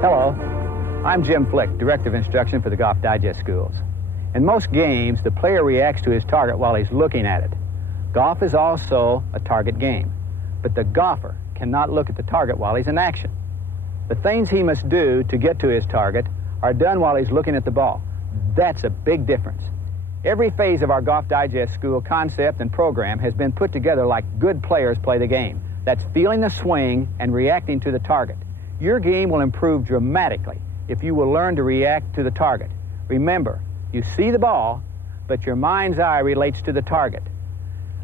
Hello, I'm Jim Flick, Director of Instruction for the Golf Digest Schools. In most games, the player reacts to his target while he's looking at it. Golf is also a target game, but the golfer cannot look at the target while he's in action. The things he must do to get to his target are done while he's looking at the ball. That's a big difference. Every phase of our Golf Digest School concept and program has been put together like good players play the game. That's feeling the swing and reacting to the target. Your game will improve dramatically if you will learn to react to the target. Remember, you see the ball, but your mind's eye relates to the target.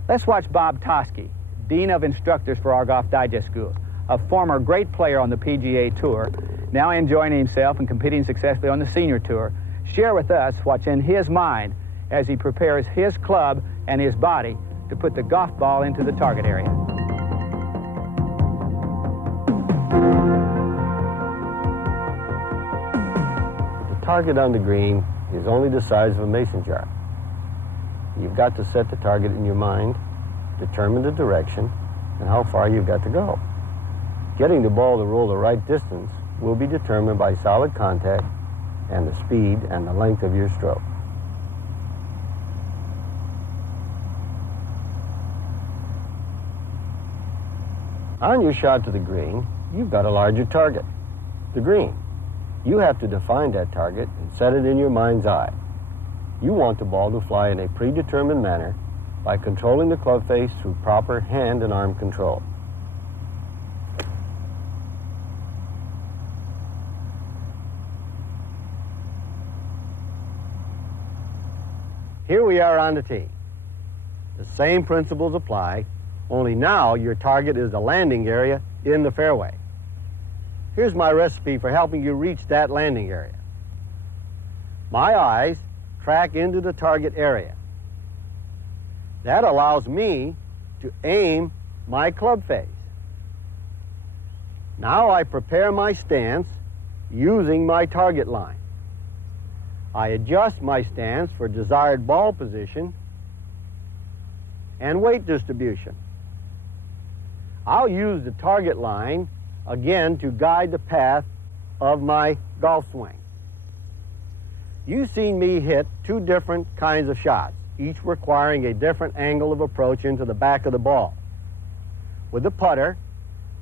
Let's watch Bob Toski, Dean of Instructors for our Golf Digest Schools, a former great player on the PGA Tour, now enjoying himself and competing successfully on the Senior Tour, share with us what's in his mind as he prepares his club and his body to put the golf ball into the target area. The target on the green is only the size of a mason jar. You've got to set the target in your mind, determine the direction, and how far you've got to go. Getting the ball to roll the right distance will be determined by solid contact and the speed and the length of your stroke. On your shot to the green, you've got a larger target, the green. You have to define that target and set it in your mind's eye. You want the ball to fly in a predetermined manner by controlling the club face through proper hand and arm control. Here we are on the tee. The same principles apply, only now your target is the landing area in the fairway. Here's my recipe for helping you reach that landing area. My eyes track into the target area. That allows me to aim my club face. Now I prepare my stance using my target line. I adjust my stance for desired ball position and weight distribution. I'll use the target line again to guide the path of my golf swing. You've seen me hit two different kinds of shots, each requiring a different angle of approach into the back of the ball. With the putter,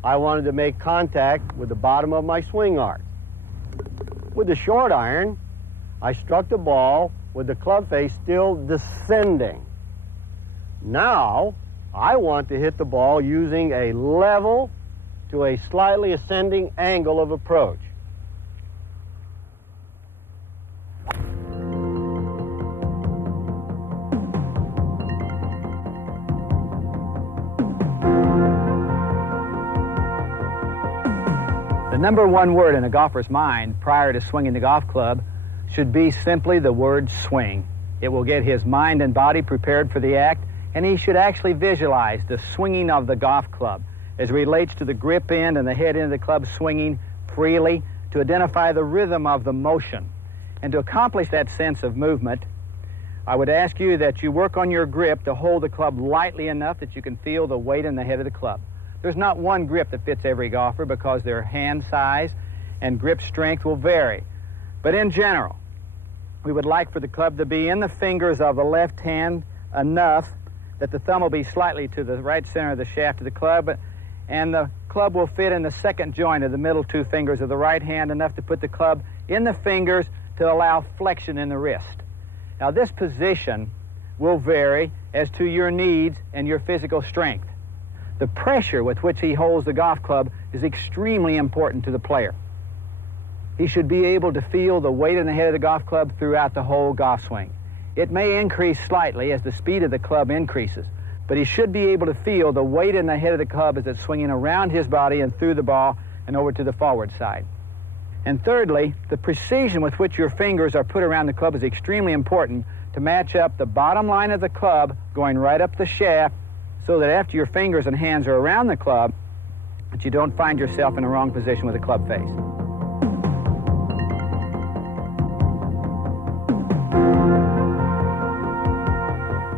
I wanted to make contact with the bottom of my swing arc. With the short iron, I struck the ball with the club face still descending. Now, I want to hit the ball using a level to a slightly ascending angle of approach. The number one word in a golfer's mind prior to swinging the golf club should be simply the word swing. It will get his mind and body prepared for the act, and he should actually visualize the swinging of the golf club as it relates to the grip end and the head end of the club swinging freely to identify the rhythm of the motion. And to accomplish that sense of movement, I would ask you that you work on your grip to hold the club lightly enough that you can feel the weight in the head of the club. There's not one grip that fits every golfer because their hand size and grip strength will vary. But in general, we would like for the club to be in the fingers of the left hand enough that the thumb will be slightly to the right center of the shaft of the club, and the club will fit in the second joint of the middle two fingers of the right hand enough to put the club in the fingers to allow flexion in the wrist. Now, this position will vary as to your needs and your physical strength. The pressure with which he holds the golf club is extremely important to the player. He should be able to feel the weight in the head of the golf club throughout the whole golf swing. It may increase slightly as the speed of the club increases, but he should be able to feel the weight in the head of the club as it's swinging around his body and through the ball and over to the forward side. And thirdly, the precision with which your fingers are put around the club is extremely important to match up the bottom line of the club going right up the shaft so that after your fingers and hands are around the club, that you don't find yourself in the wrong position with the club face.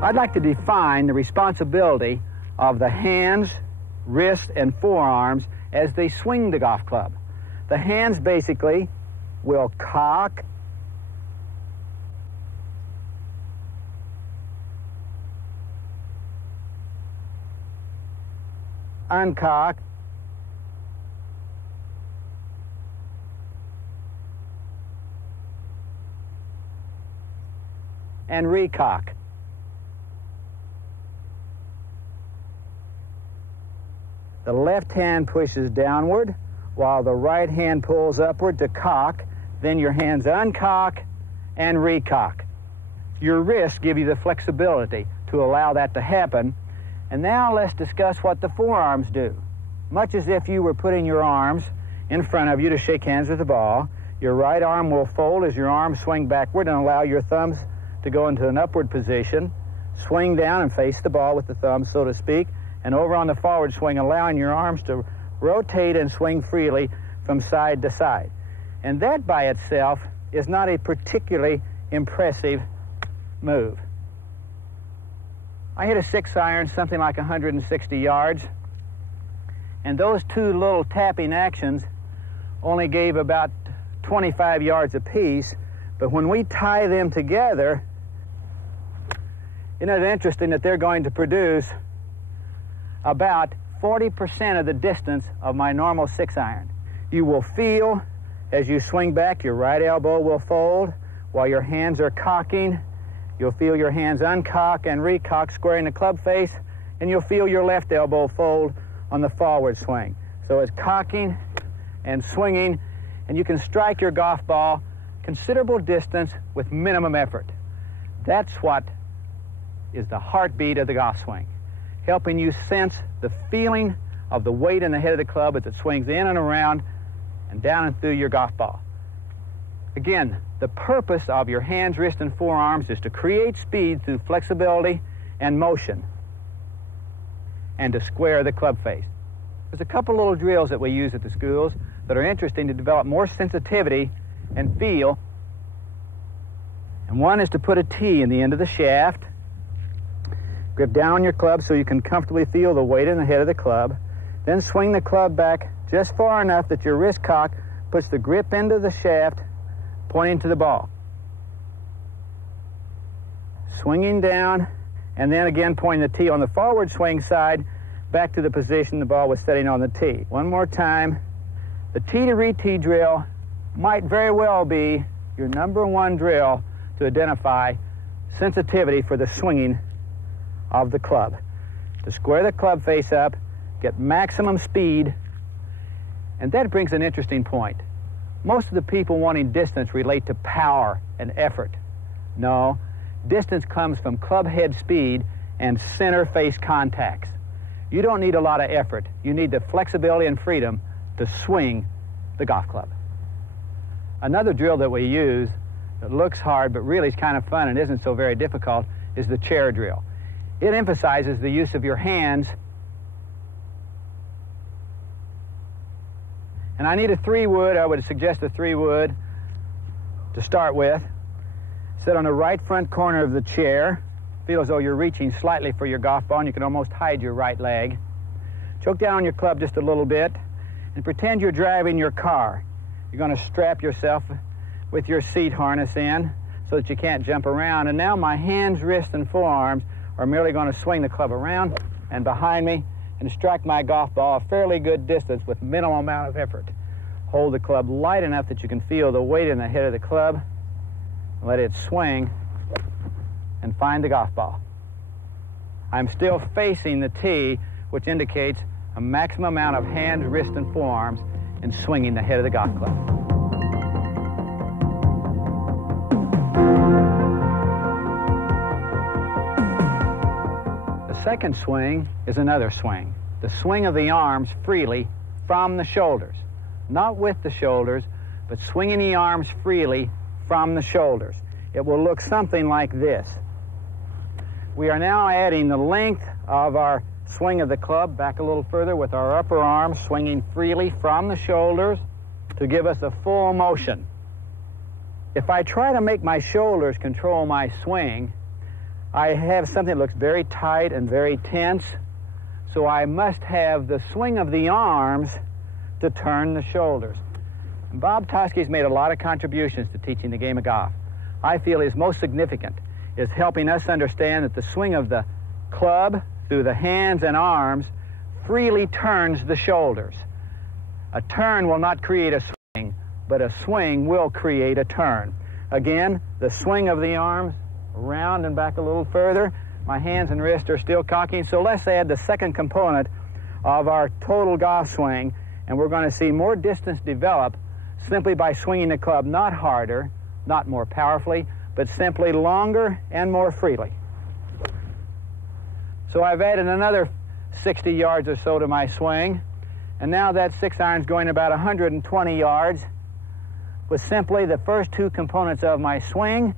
I'd like to define the responsibility of the hands, wrists, and forearms as they swing the golf club. The hands basically will cock, uncock, and recock. The left hand pushes downward while the right hand pulls upward to cock. Then your hands uncock and recock. Your wrists give you the flexibility to allow that to happen. And now let's discuss what the forearms do. Much as if you were putting your arms in front of you to shake hands with the ball, your right arm will fold as your arms swing backward and allow your thumbs to go into an upward position, swing down and face the ball with the thumbs, so to speak, and over on the forward swing, allowing your arms to rotate and swing freely from side to side. And that by itself is not a particularly impressive move. I hit a 6-iron something like 160 yards, and those two little tapping actions only gave about 25 yards apiece, but when we tie them together, isn't it interesting that they're going to produce about 40% of the distance of my normal 6-iron. You will feel as you swing back, your right elbow will fold while your hands are cocking. You'll feel your hands uncock and recock, squaring the club face, and you'll feel your left elbow fold on the forward swing. So it's cocking and swinging, and you can strike your golf ball considerable distance with minimum effort. That's what is the heartbeat of the golf swing, helping you sense the feeling of the weight in the head of the club as it swings in and around and down and through your golf ball. Again, the purpose of your hands, wrists, and forearms is to create speed through flexibility and motion and to square the club face. There's a couple little drills that we use at the schools that are interesting to develop more sensitivity and feel. And one is to put a T in the end of the shaft. Grip down on your club so you can comfortably feel the weight in the head of the club. Then swing the club back just far enough that your wrist cock puts the grip into the shaft, pointing to the ball. Swinging down, and then again pointing the T on the forward swing side back to the position the ball was setting on the tee. One more time. The T to re-tee drill might very well be your number one drill to identify sensitivity for the swinging of the club. To square the club face up, get maximum speed, and that brings an interesting point. Most of the people wanting distance relate to power and effort. No, distance comes from club head speed and center face contacts. You don't need a lot of effort. You need the flexibility and freedom to swing the golf club. Another drill that we use that looks hard but really is kind of fun and isn't so very difficult is the chair drill. It emphasizes the use of your hands. And I need a 3-wood. I would suggest a 3-wood to start with. Sit on the right front corner of the chair. Feel as though you're reaching slightly for your golf ball and you can almost hide your right leg. Choke down on your club just a little bit and pretend you're driving your car. You're going to strap yourself with your seat harness in so that you can't jump around. And now my hands, wrists, and forearms are merely going to swing the club around and behind me and strike my golf ball a fairly good distance with minimal amount of effort. Hold the club light enough that you can feel the weight in the head of the club. Let it swing and find the golf ball. I'm still facing the tee, which indicates a maximum amount of hands, wrists, and forearms in swinging the head of the golf club. The second swing is another swing. The swing of the arms freely from the shoulders. Not with the shoulders, but swinging the arms freely from the shoulders. It will look something like this. We are now adding the length of our swing of the club back a little further with our upper arm swinging freely from the shoulders to give us a full motion. If I try to make my shoulders control my swing, I have something that looks very tight and very tense, so I must have the swing of the arms to turn the shoulders. Bob Toski's made a lot of contributions to teaching the game of golf. I feel his most significant is helping us understand that the swing of the club through the hands and arms freely turns the shoulders. A turn will not create a swing, but a swing will create a turn. Again, the swing of the arms around and back a little further. My hands and wrists are still cocking, so let's add the second component of our total golf swing, and we're going to see more distance develop simply by swinging the club not harder, not more powerfully, but simply longer and more freely. So I've added another 60 yards or so to my swing, and now that 6-iron's going about 120 yards with simply the first two components of my swing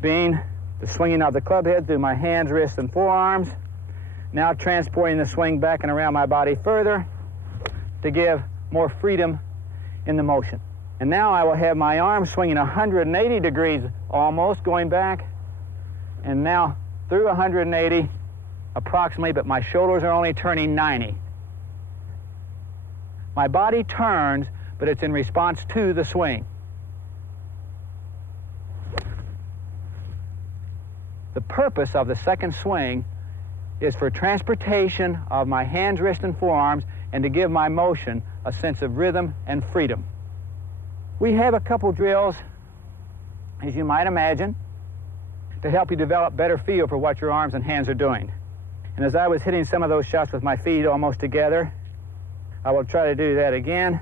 being the swinging of the club head through my hands, wrists, and forearms, now transporting the swing back and around my body further to give more freedom in the motion. And now I will have my arms swinging 180 degrees almost, going back, and now through 180 approximately, but my shoulders are only turning 90. My body turns, but it's in response to the swing. The purpose of the second swing is for transportation of my hands, wrists, and forearms, and to give my motion a sense of rhythm and freedom. We have a couple drills, as you might imagine, to help you develop better feel for what your arms and hands are doing. And as I was hitting some of those shots with my feet almost together, I will try to do that again.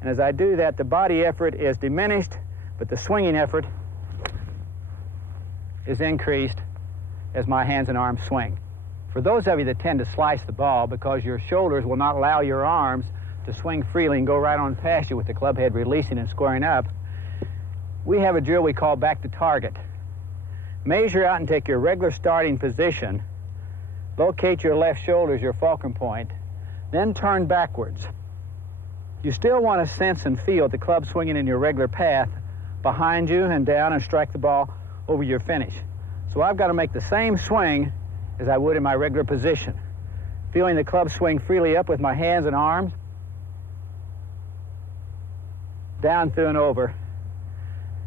And as I do that, the body effort is diminished, but the swinging effort is increased as my hands and arms swing. For those of you that tend to slice the ball because your shoulders will not allow your arms to swing freely and go right on past you with the club head releasing and squaring up, we have a drill we call back to target. Measure out and take your regular starting position, locate your left shoulder as your fulcrum point, then turn backwards. You still want to sense and feel the club swinging in your regular path behind you and down and strike the ball over your finish. So I've got to make the same swing as I would in my regular position, feeling the club swing freely up with my hands and arms, down, through, and over,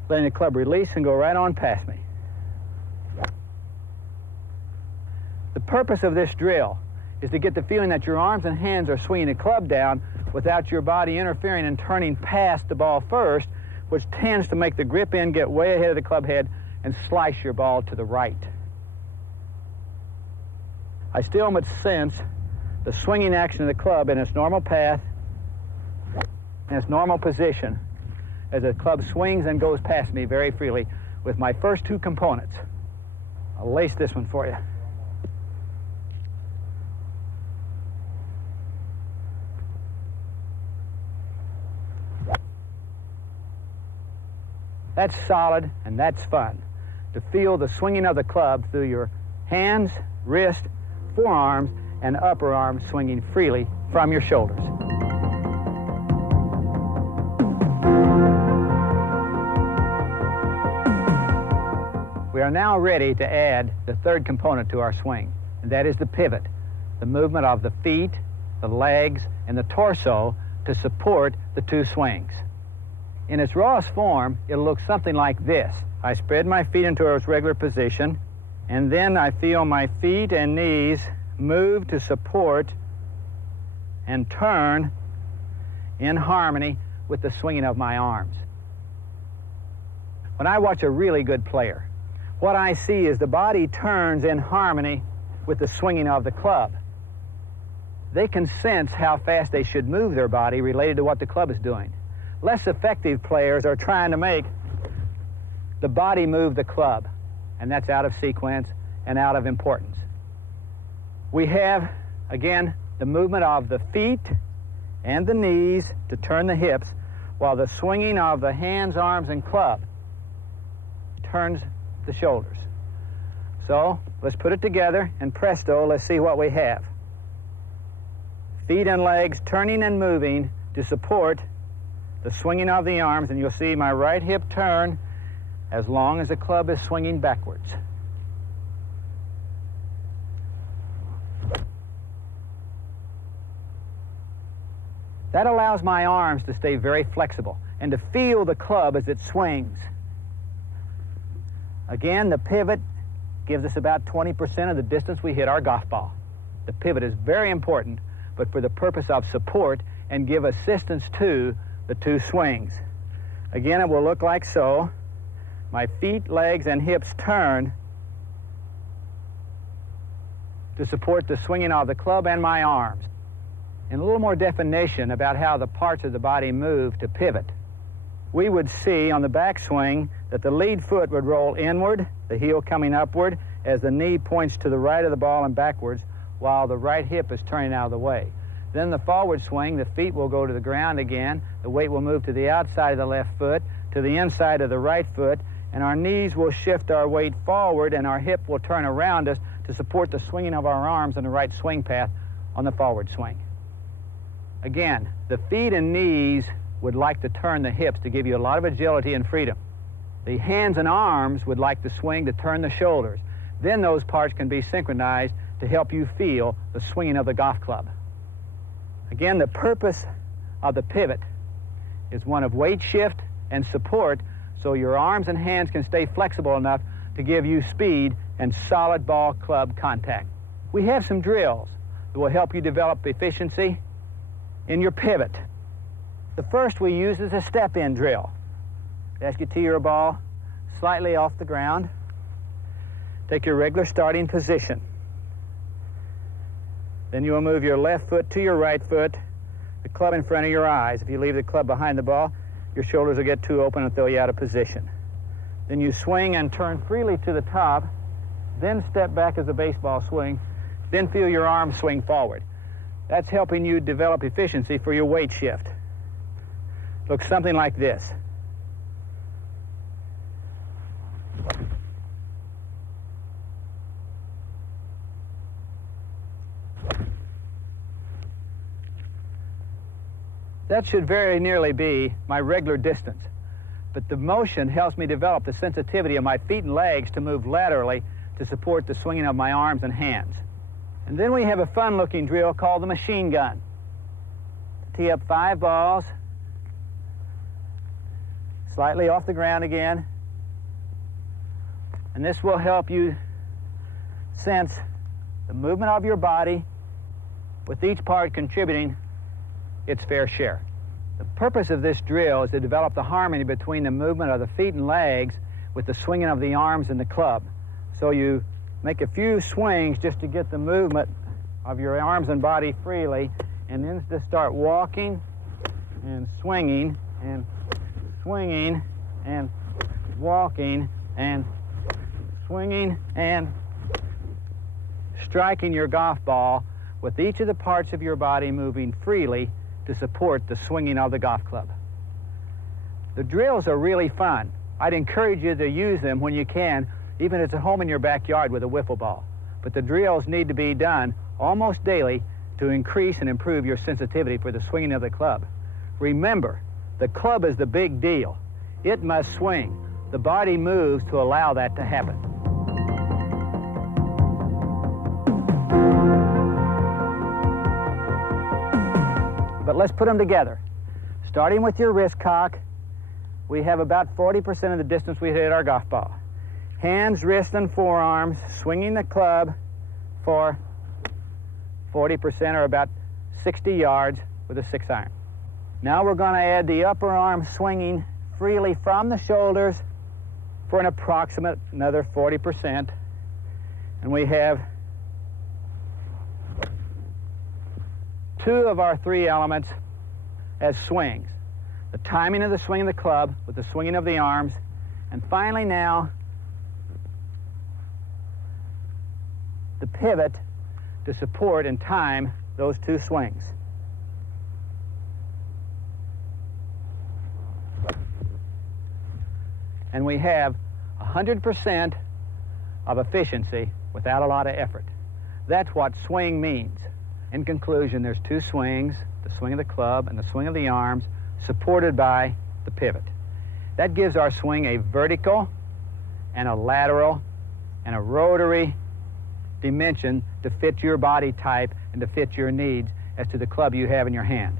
letting the club release and go right on past me. The purpose of this drill is to get the feeling that your arms and hands are swinging the club down without your body interfering and turning past the ball first, which tends to make the grip end get way ahead of the club head and slice your ball to the right. I still must sense the swinging action of the club in its normal path, in its normal position, as the club swings and goes past me very freely with my first two components. I'll lace this one for you. That's solid and that's fun, to feel the swinging of the club through your hands, wrist, forearms, and upper arms swinging freely from your shoulders. We are now ready to add the third component to our swing, and that is the pivot, the movement of the feet, the legs, and the torso to support the two swings. In its rawest form, it'll look something like this. I spread my feet into its regular position, and then I feel my feet and knees move to support and turn in harmony with the swinging of my arms. When I watch a really good player, what I see is the body turns in harmony with the swinging of the club. They can sense how fast they should move their body related to what the club is doing. Less effective players are trying to make the body move the club, and that's out of sequence and out of importance. We have, again, the movement of the feet and the knees to turn the hips, while the swinging of the hands, arms, and club turns the shoulders. So let's put it together, and presto, let's see what we have. Feet and legs turning and moving to support the swinging of the arms, and you'll see my right hip turn as long as the club is swinging backwards. That allows my arms to stay very flexible and to feel the club as it swings. Again, the pivot gives us about 20% of the distance we hit our golf ball. The pivot is very important, but for the purpose of support and give assistance to the two swings. Again, it will look like so. My feet, legs, and hips turn to support the swinging of the club and my arms. And a little more definition about how the parts of the body move to pivot. We would see on the backswing that the lead foot would roll inward, the heel coming upward, as the knee points to the right of the ball and backwards, while the right hip is turning out of the way. Then the forward swing, the feet will go to the ground again, the weight will move to the outside of the left foot, to the inside of the right foot, and our knees will shift our weight forward and our hip will turn around us to support the swinging of our arms in the right swing path on the forward swing. Again, the feet and knees would like to turn the hips to give you a lot of agility and freedom. The hands and arms would like to swing to turn the shoulders. Then those parts can be synchronized to help you feel the swinging of the golf club. Again, the purpose of the pivot is one of weight shift and support so your arms and hands can stay flexible enough to give you speed and solid ball club contact. We have some drills that will help you develop efficiency in your pivot. The first we use is a step-in drill. Ask you to tee your ball slightly off the ground. Take your regular starting position. Then you will move your left foot to your right foot, the club in front of your eyes. If you leave the club behind the ball, your shoulders will get too open and throw you out of position. Then you swing and turn freely to the top, then step back as a baseball swing, then feel your arms swing forward. That's helping you develop efficiency for your weight shift. Looks something like this. That should very nearly be my regular distance. But the motion helps me develop the sensitivity of my feet and legs to move laterally to support the swinging of my arms and hands. And then we have a fun-looking drill called the machine gun. Tee up 5 balls, slightly off the ground again. And this will help you sense the movement of your body with each part contributing its fair share. The purpose of this drill is to develop the harmony between the movement of the feet and legs with the swinging of the arms and the club. So you make a few swings just to get the movement of your arms and body freely, and then to start walking and swinging and swinging and walking and swinging and striking your golf ball with each of the parts of your body moving freely to support the swinging of the golf club. The drills are really fun. I'd encourage you to use them when you can, even if it's at home in your backyard with a wiffle ball. But the drills need to be done almost daily to increase and improve your sensitivity for the swinging of the club. Remember, the club is the big deal. It must swing. The body moves to allow that to happen. But let's put them together. Starting with your wrist cock, we have about 40% of the distance we hit our golf ball. Hands, wrists, and forearms swinging the club for 40% or about 60 yards with a 6-iron. Now we're going to add the upper arm swinging freely from the shoulders for an approximate another 40%. And we have 2 of our 3 elements as swings. The timing of the swing of the club with the swinging of the arms. And finally now, the pivot to support and time those 2 swings. And we have 100% of efficiency without a lot of effort. That's what swing means. In conclusion, there's 2 swings, the swing of the club and the swing of the arms, supported by the pivot. That gives our swing a vertical and a lateral and a rotary dimension to fit your body type and to fit your needs as to the club you have in your hand.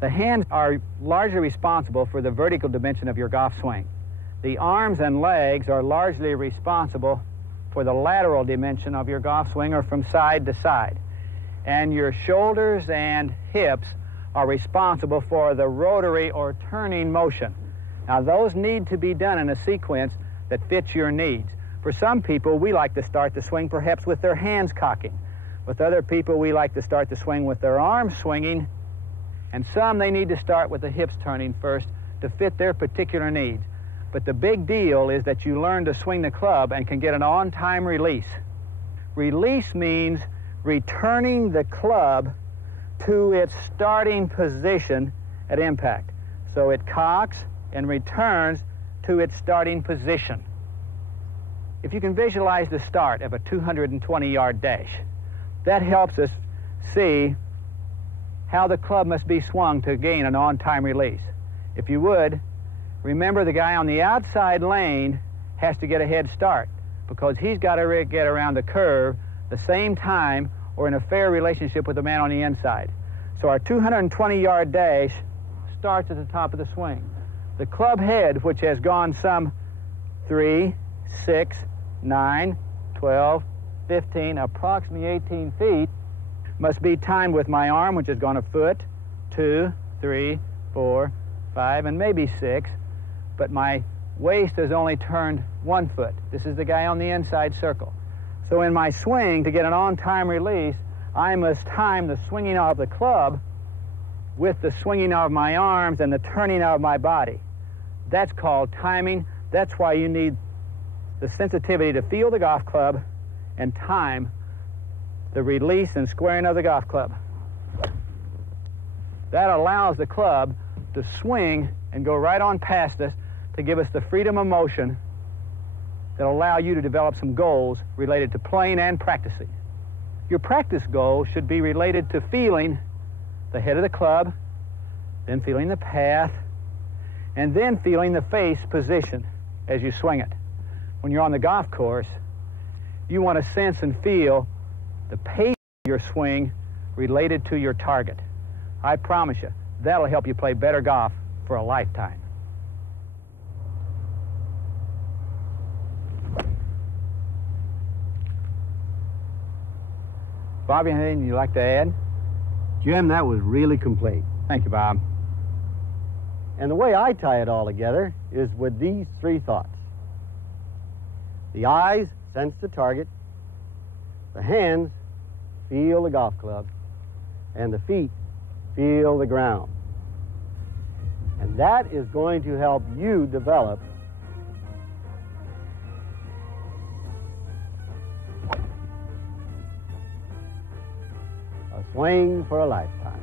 The hands are largely responsible for the vertical dimension of your golf swing. The arms and legs are largely responsible for the lateral dimension of your golf swing, or from side to side. And your shoulders and hips are responsible for the rotary or turning motion. Now, those need to be done in a sequence that fits your needs. For some people, we like to start the swing perhaps with their hands cocking. With other people, we like to start the swing with their arms swinging. And some, they need to start with the hips turning first to fit their particular needs. But the big deal is that you learn to swing the club and can get an on-time release. Release means returning the club to its starting position at impact. So it cocks and returns to its starting position. If you can visualize the start of a 220-yard dash, that helps us see how the club must be swung to gain an on-time release. If you would, remember the guy on the outside lane has to get a head start because he's got to get around the curve the same time or in a fair relationship with the man on the inside. So our 220-yard dash starts at the top of the swing. The club head, which has gone some 3, 6, 9, 12, 15, approximately 18 feet, must be timed with my arm, which has gone a foot, 2, 3, 4, 5, and maybe 6, but my waist has only turned 1 foot. This is the guy on the inside circle. So in my swing, to get an on-time release, I must time the swinging of the club with the swinging of my arms and the turning of my body. That's called timing. That's why you need the sensitivity to feel the golf club and time the release and squaring of the golf club. That allows the club to swing and go right on past us to give us the freedom of motion that allow you to develop some goals related to playing and practicing. Your practice goal should be related to feeling the head of the club, then feeling the path, and then feeling the face position as you swing it. When you're on the golf course, you want to sense and feel the pace of your swing related to your target. I promise you, that'll help you play better golf for a lifetime. Bob, anything you'd like to add? Jim, that was really complete. Thank you, Bob. And the way I tie it all together is with these 3 thoughts. The eyes sense the target, the hands feel the golf club, and the feet feel the ground. And that is going to help you develop a swing for a lifetime.